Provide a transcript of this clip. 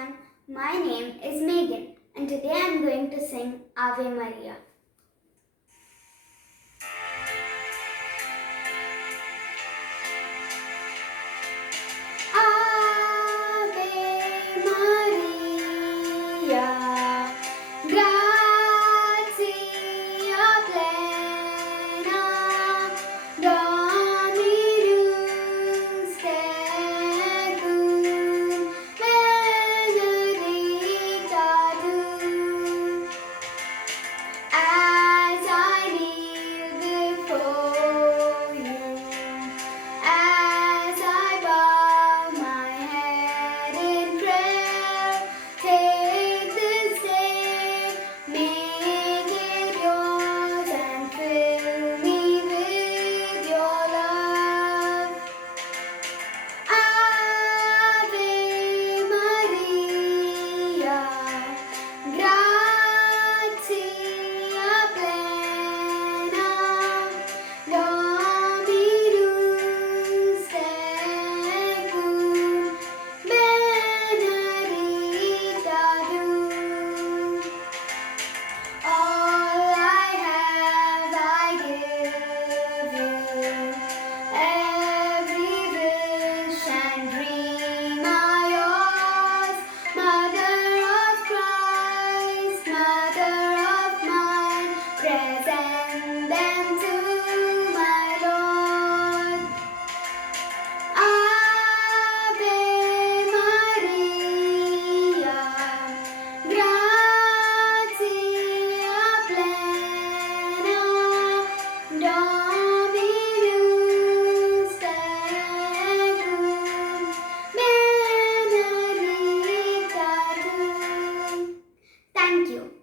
everyone, my name is Megan and today I am going to sing Ave Maria. Ave Maria, gratia plena, Dominus tecum, benedicta tu. As I kneel before you, as I bow my head in prayer, take this day, make it yours and fill me with your love. Ave Maria, gratia plena, Dominus tecum, benedicta tu. All I have I give you, every wish and dream are yours. Mother of Christ, Mother of mine, present them to my Lord. Ave Maria, gratia plena, Dominus tecum, benedicta tu. Thank you.